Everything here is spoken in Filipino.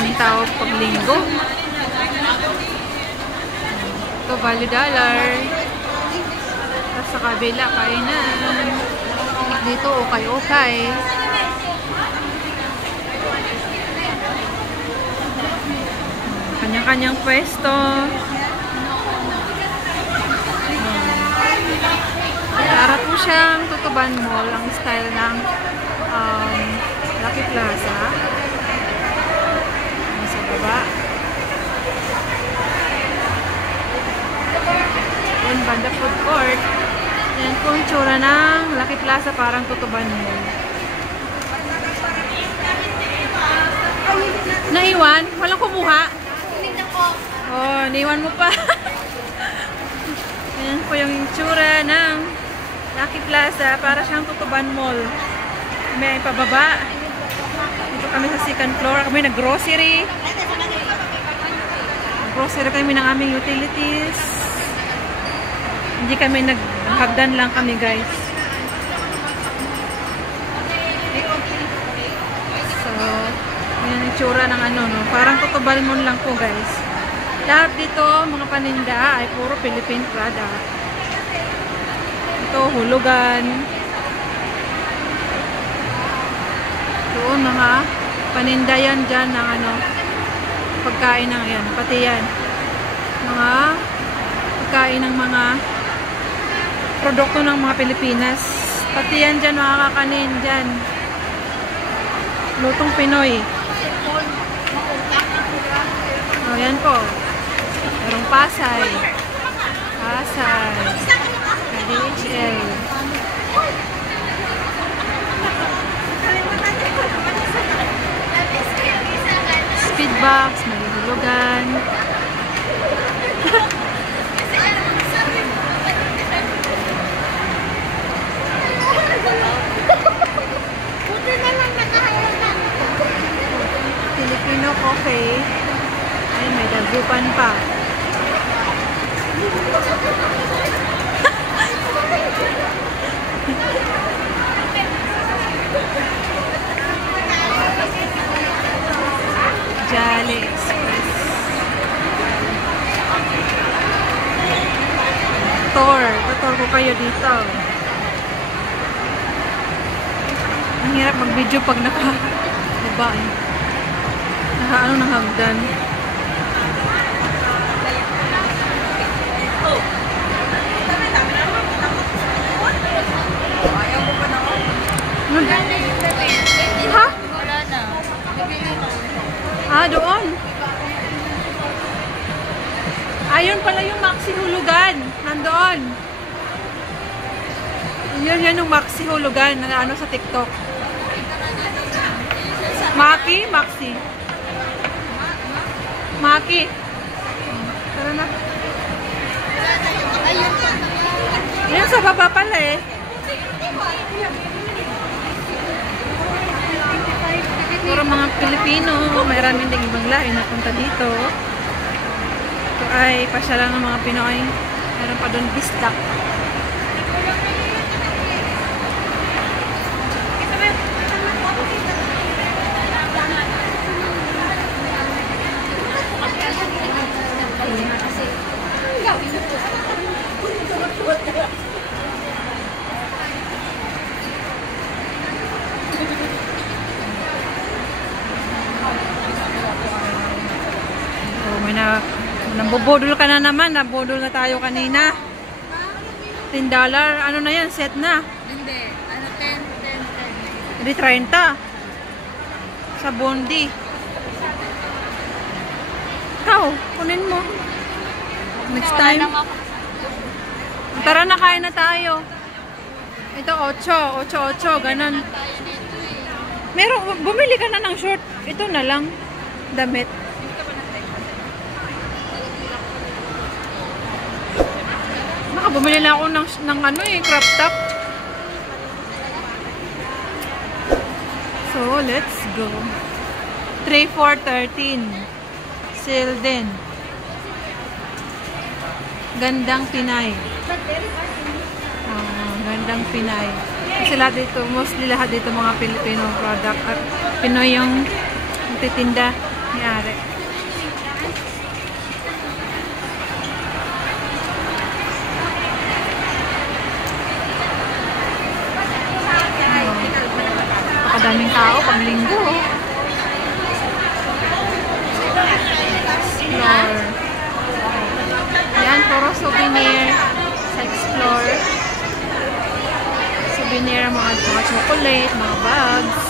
Maraming tao pag linggo. Ito, Value Dollar. Tapos sa kabila, kainan. Dito, okay-okay. Kanya-kanyang pwesto. Para po siyang Tutuban Mall, ang style ng Lucky Plaza. Sa baba. Yan, banda food court. Yan po ang tsura ng Lucky Plaza, parang Tutuban Mall. Naiwan? Walang kumuha? Oh, naiwan mo pa. Yan po yung tsura ng Lucky Plaza, para siyang Tutuban Mall. May pababa. Dito kami sa second floor. Kami nag-grocery. Grocery kami ng aming utilities. Hindi kami naghagdan lang kami, guys. So, yan ang tsura ng ano, no? Parang Tutuban Mall lang po, guys. Lahat dito, mga paninda ay puro Philippine product. Ito, hulugan. Doon, mga paninda yan dyan ng ano, pagkain ng yan. Pati yan. Mga pagkain ng mga produkto ng mga Pilipinas. Pati yan dyan, mga kakanin dyan. Lutong Pinoy. O, yan po. Merong Pasay. Pasay. DHL. Speedbox. May hulugan. Filipino coffee. Ay, may dagupan pa. Jolly Express. Tutor ko kayo dito. Ang hirap mag-video pag naka-baba eh. Naka-ano ng hagdan. Ha? Wala na. Ah, doon. Ayun pala yung Maxi Hulugan. Nandoon. Yan yung Maxi Hulugan na ano sa TikTok. Maki? Maxi? Maki? Tara na. Yan sa baba pala eh. Puro mga Pilipino, mayroon din ibang lahi na punta dito. Ito ay pasyalan ng mga Pinoy. Meron pa doon bisdak. Nambubudol ka na naman. Nambudol na tayo kanina. $10. Ano na yan? Set na? Hindi. Ano, 10. Hindi 30. Sa Bondi. Ikaw, kunin mo. Next time. Tara na, kain na tayo. Ito, 8. Ganon. Meron, bumili ka na ng short. Ito na lang. Damit. Bumili na ako ng ano eh, crop top. So, let's go. 3, 4, 13. Sale din. Gandang Pinay. Gandang Pinay. Kasi lahat dito, mostly lahat dito mga Filipino product. At Pinoy yung titinda. Nangyari. Napakadaming tao pag linggo. Explore. Yan, puro souvenir sa Explore. Souvenir, mga chocolate, mga bags.